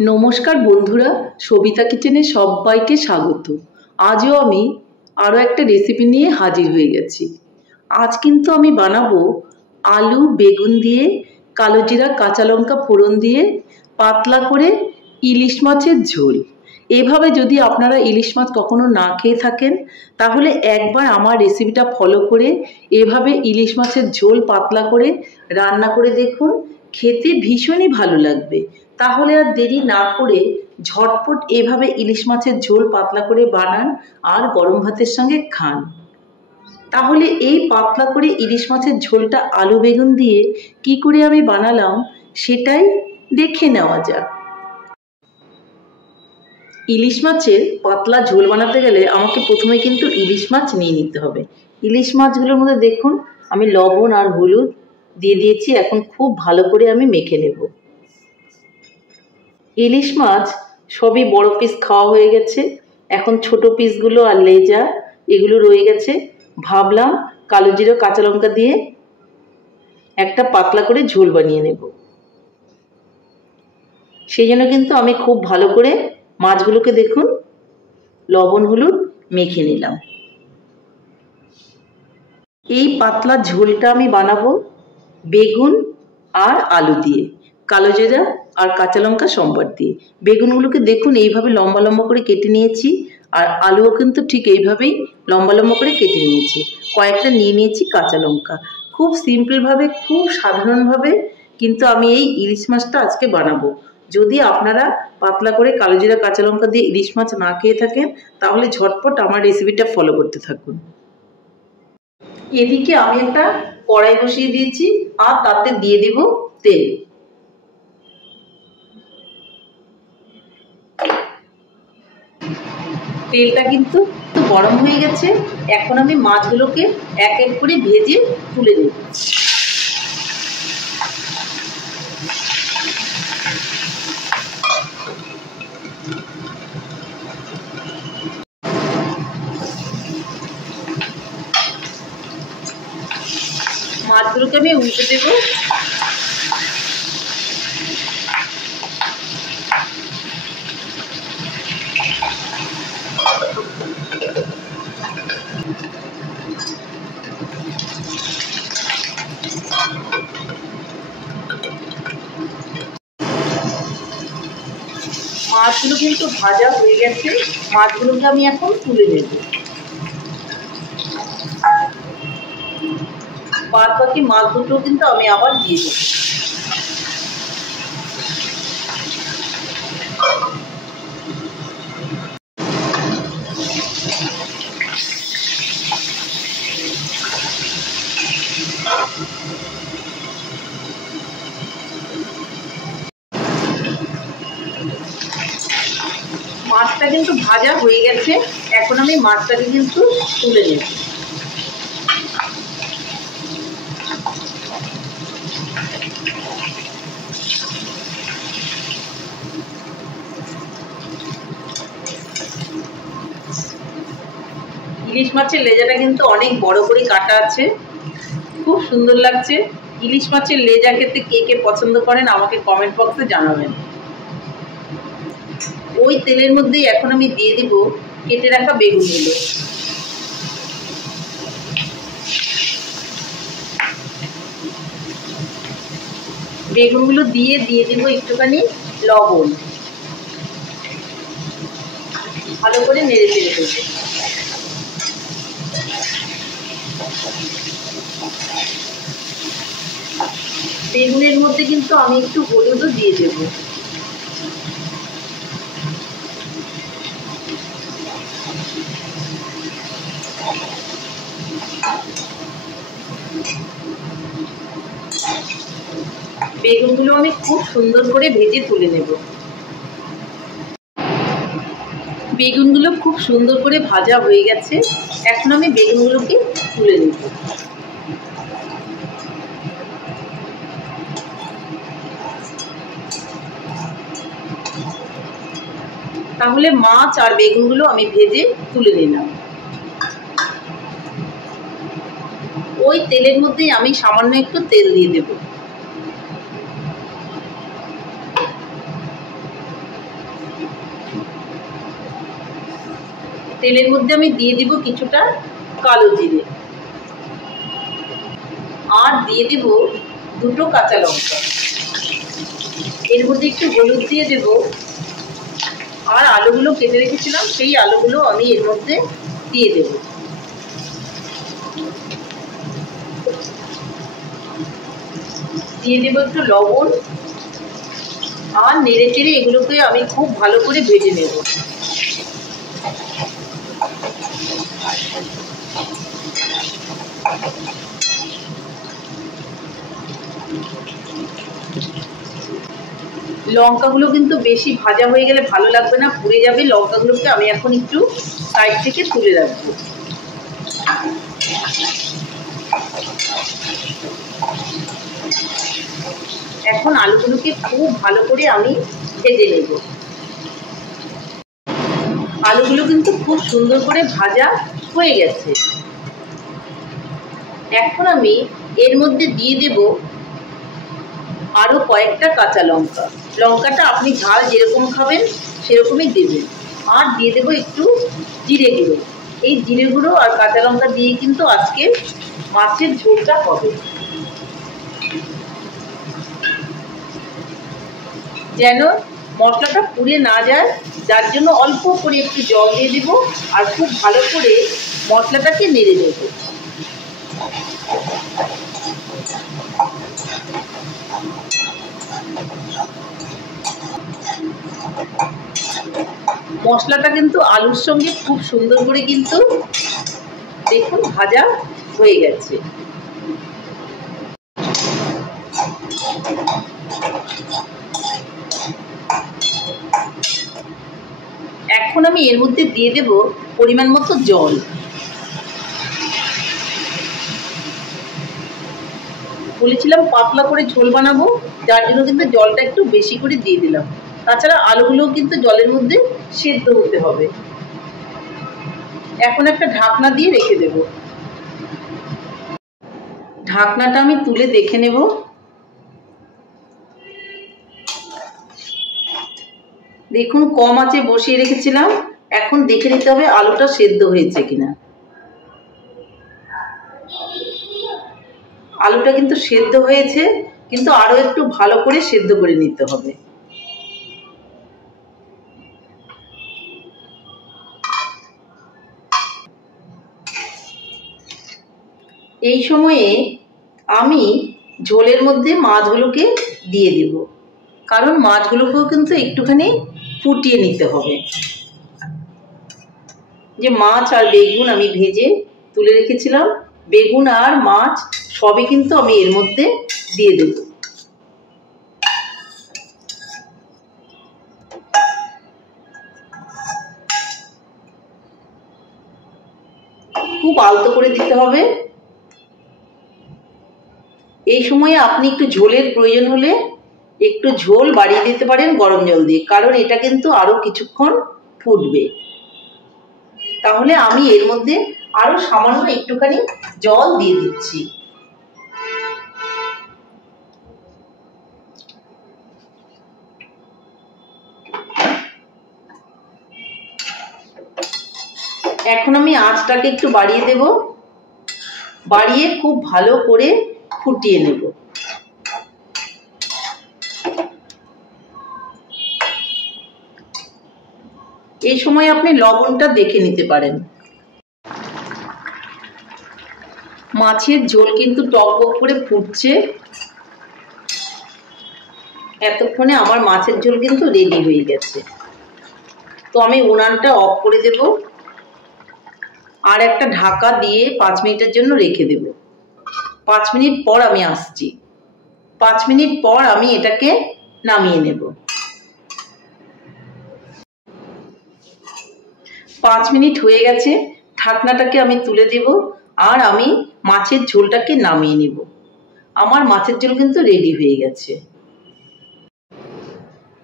নমস্কার বন্ধুরা, সবিতা কিচেনে সবাইকে স্বাগত। আজও আমি আরও একটা রেসিপি নিয়ে হাজির হয়ে গেছি। আজ কিন্তু আমি বানাবো আলু বেগুন দিয়ে কালো জিরা কাঁচা লঙ্কা ফোড়ন দিয়ে পাতলা করে ইলিশ মাছের ঝোল। এভাবে যদি আপনারা ইলিশ মাছ কখনো না খেয়ে থাকেন তাহলে একবার আমার রেসিপিটা ফলো করে এভাবে ইলিশ মাছের ঝোল পাতলা করে রান্না করে দেখুন, খেতে ভীষণই ভালো লাগবে। তাহলে আর দেরি না করে ঝটপট এভাবে ইলিশ মাছের ঝোল পাতলা করে বানান আর গরম ভাতের সঙ্গে খান। তাহলে এই পাতলা করে ইলিশ মাছের ঝোলটা আলু বেগুন দিয়ে কি করে আমি বানালাম সেটাই দেখে নেওয়া যাক। ইলিশ মাছের পাতলা ঝোল বানাতে গেলে আমাকে প্রথমে কিন্তু ইলিশ মাছ নিয়ে নিতে হবে। ইলিশ মাছগুলোর মধ্যে দেখুন আমি লবণ আর হলুদ দিয়ে দিয়েছি। এখন খুব ভালো করে আমি মেখে নেব। ইলিশ মাছ সবই বড় পিস খাওয়া হয়ে গেছে, এখন ছোট পিসগুলো আর লেজা এগুলো রয়ে গেছে। ভাবলাম কালো জিরা কাঁচা লঙ্কা দিয়ে একটা পাতলা করে ঝোল বানিয়ে নেব। সেই জন্য কিন্তু আমি খুব ভালো করে মাছগুলোকে দেখুন লবণ হলুদ মেখে নিলাম। এই পাতলা ঝোলটা আমি বানাবো বেগুন আর আলু দিয়ে, কালো জিরা আর কাঁচা লঙ্কা সম্বার দিয়ে। বেগুনগুলোকে দেখুন এইভাবে লম্বা লম্বা করে কেটে নিয়েছি, আর আলুও কিন্তু ঠিক এইভাবেই লম্বা লম্বা করে কেটে নিয়েছি। কয়েকটা নিয়ে নিয়েছি কাঁচা লঙ্কা। খুব সিম্পলভাবে, খুব সাধারণভাবে কিন্তু আমি এই ইলিশ মাছটা আজকে বানাবো। যদি আপনারা পাতলা করে কালো জিরা কাঁচা লঙ্কা দিয়ে ইলিশ মাছ না খেয়ে থাকেন তাহলে ঝটপট আমার রেসিপিটা ফলো করতে থাকুন। এদিকে আমি একটা কড়াই বসিয়ে দিয়েছি আর তাতে দিয়ে দেব তেল। তেলটা কিন্তু গরম হয়ে গেছে। এখন আমি মাছগুলোকে এক এক করে ভেজে তুলে নেব। মাছগুলোকে আমি উল্টে দেব। মাছগুলো কিন্তু ভাজা হয়ে গেছে, মাছগুলোকে আমি এখন তুলে নেব। বাদ বাকি মাছ দুটো কিন্তু আমি আবার দিয়ে দেব। মাছটা কিন্তু ভাজা হয়ে গেছে, এখন আমি মাছটাকে কিন্তু তুলে নেব। ইলিশ মাছের লেজাটা কিন্তু অনেক বড় করে কাটা আছে, খুব সুন্দর লাগছে। ইলিশ মাছের লেজা খেতে কে কে পছন্দ করেন আমাকে কমেন্ট বক্সে জানাবেন। ওই তেলের মধ্যেই এখন আমি দিয়ে দিব কেটে রাখা বেগুনগুলো। বেগুনগুলো দিয়ে দিব একটুখানি লবণ। ভালো করে নেড়ে চেড়ে দেবো। বেগুনের মধ্যে কিন্তু আমি একটু হলুদও দিয়ে দেব। বেগুনগুলো আমি খুব সুন্দর করে ভেজে তুলে নেব। বেগুনগুলো খুব সুন্দর করে ভাজা হয়ে গেছে, এখন আমি বেগুনগুলোকে তুলে নেব। তাহলে মাছ আর বেগুনগুলো আমি ভেজে তুলে নিলাম। ওই তেলের মধ্যেই আমি সামান্য একটু তেল দিয়ে দেব। তেলের মধ্যে আমি দিয়ে দিব কিছুটা কালো জিরে, আর দিয়ে দেব দুটো কাঁচা লঙ্কা। এর মধ্যে একটু হলুদ দিয়ে দেব, আর আলুগুলো কেটে রেখেছিলাম সেই আলুগুলো আমি এর মধ্যে দিয়ে দেব। দিয়ে দেব একটু লবণ, আর নেড়ে চেড়ে এগুলোকে আমি খুব ভালো করে ভেজে নেব। লঙ্কাগুলো কিন্তু বেশি ভাজা হয়ে গেলে ভালো লাগবে না, পুড়ে যাবে। লঙ্কাগুলোকে আমি এখন একটু সাইড থেকে তুলে রাখবো। এখন আলুগুলোকে খুব ভালো করে আমি ভেজে নেব। আলুগুলো কিন্তু খুব সুন্দর করে ভাজা হয়ে গেছে। এখন আমি এর মধ্যে দিয়ে দেব আরো কয়েকটা কাঁচা লঙ্কা। লঙ্কাটা আপনি ঝাল যেরকম খাবেন সেরকমই দেবেন। আর দিয়ে দেবো একটু জিরে গুঁড়ো। এই জিরে গুঁড়ো আর কাঁচা লঙ্কা দিয়ে কিন্তু আজকে মাছের ঝোলটা হবে। যেন মশলাটা পুড়ে না যায়, যার জন্য অল্প করে একটু জল দিয়ে দেব, আর খুব ভালো করে মশলাটাকে নেড়ে দেব। মশলাটা কিন্তু আলুর সঙ্গে খুব সুন্দর করে কিন্তু দেখুন ভাজা হয়ে গেছে। এখন আমি এর মধ্যে দিয়ে দেব পরিমাণ মতো জল। বলেছিলাম পাতলা করে ঝোল বানাবো, যার জন্য কিন্তু জলটা একটু বেশি করে দিয়ে দিলাম। তাছাড়া আলুগুলোও কিন্তু জলের মধ্যে সেদ্ধ হতে হবে। এখন একটা ঢাকনা দিয়ে রেখে দেব। ঢাকনাটা আমি তুলে দেখে নেব। দেখুন কম আঁচে বসিয়ে রেখেছিলাম, এখন দেখে নিতে হবে আলুটা সেদ্ধ হয়েছে কিনা। আলুটা কিন্তু সেদ্ধ হয়েছে, কিন্তু আরো একটু ভালো করে সেদ্ধ করে নিতে হবে। এই সময়ে আমি ঝোলের মধ্যে মাছগুলোকে দিয়ে দেব, কারণ মাছগুলোকেও কিন্তু একটুখানি ফুটিয়ে নিতে হবে। যে মাছ আর বেগুন আমি ভেজে তুলে রেখেছিলাম, বেগুন আর মাছ সবই কিন্তু আমি এর মধ্যে দিয়ে দেব। খুব আলতো করে দিতে হবে। এই সময়ে আপনি একটু ঝোলের প্রয়োজন হলে একটু ঝোল বাড়িয়ে দিতে পারেন গরম জল দিয়ে, কারণ এটা কিন্তু আরো কিছুক্ষণ ফুটবে। তাহলে আমি এর মধ্যে আরো সামান্য একটুখানি জল দিয়ে দিচ্ছি। এখন আমি আঁচটাকে একটু বাড়িয়ে দেব, বাড়িয়ে খুব ভালো করে ফুটিয়ে নেব। এই সময় আপনি লবণটা দেখে নিতে পারেন। মাছের ঝোল কিন্তু টকবক করে ফুটছে। এতক্ষণে আমার মাছের ঝোল কিন্তু রেডি হয়ে গেছে। তো আমি উনানটা অফ করে দেব, আর একটা ঢাকা দিয়ে 5 মিনিটের জন্য রেখে দেব। 5 মিনিট পর আমি আসছি। 5 মিনিট পর আমি এটাকে নামিয়ে নেব। 5 মিনিট হয়ে গেছে, ঢাকনাটাকে আমি তুলে দেব, আর আমি মাছের ঝোলটাকে নামিয়ে নেব। আমার মাছের ঝোল কিন্তু রেডি হয়ে গেছে।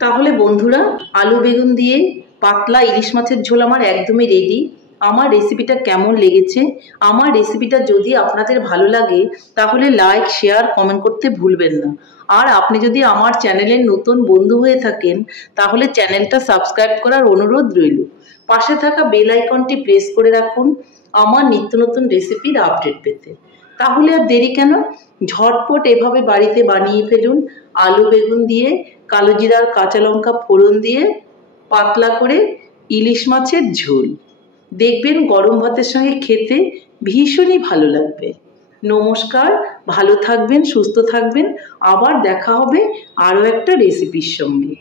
তাহলে বন্ধুরা, আলু বেগুন দিয়ে পাতলা ইলিশ মাছের ঝোল আমার একদমই রেডি। আমার রেসিপিটা কেমন লেগেছে? আমার রেসিপিটা যদি আপনাদের ভালো লাগে তাহলে লাইক, শেয়ার, কমেন্ট করতে ভুলবেন না। আর আপনি যদি আমার চ্যানেলের নতুন বন্ধু হয়ে থাকেন তাহলে চ্যানেলটা সাবস্ক্রাইব করার অনুরোধ রইল। পাশে থাকা বেল আইকনটি প্রেস করে রাখুন আমার নিত্য নতুন রেসিপির আপডেট পেতে। তাহলে আর দেরি কেন, ঝটপট এভাবে বাড়িতে বানিয়ে ফেলুন আলু বেগুন দিয়ে কালো জিরার কাঁচা লঙ্কা ফোড়ন দিয়ে পাতলা করে ইলিশ মাছের ঝোল। দেখবেন গরম ভাতের সঙ্গে খেতে ভীষণই ভালো লাগবে। নমস্কার, ভালো থাকবেন, সুস্থ থাকবেন, আবার দেখা হবে আরও একটা রেসিপির সঙ্গে।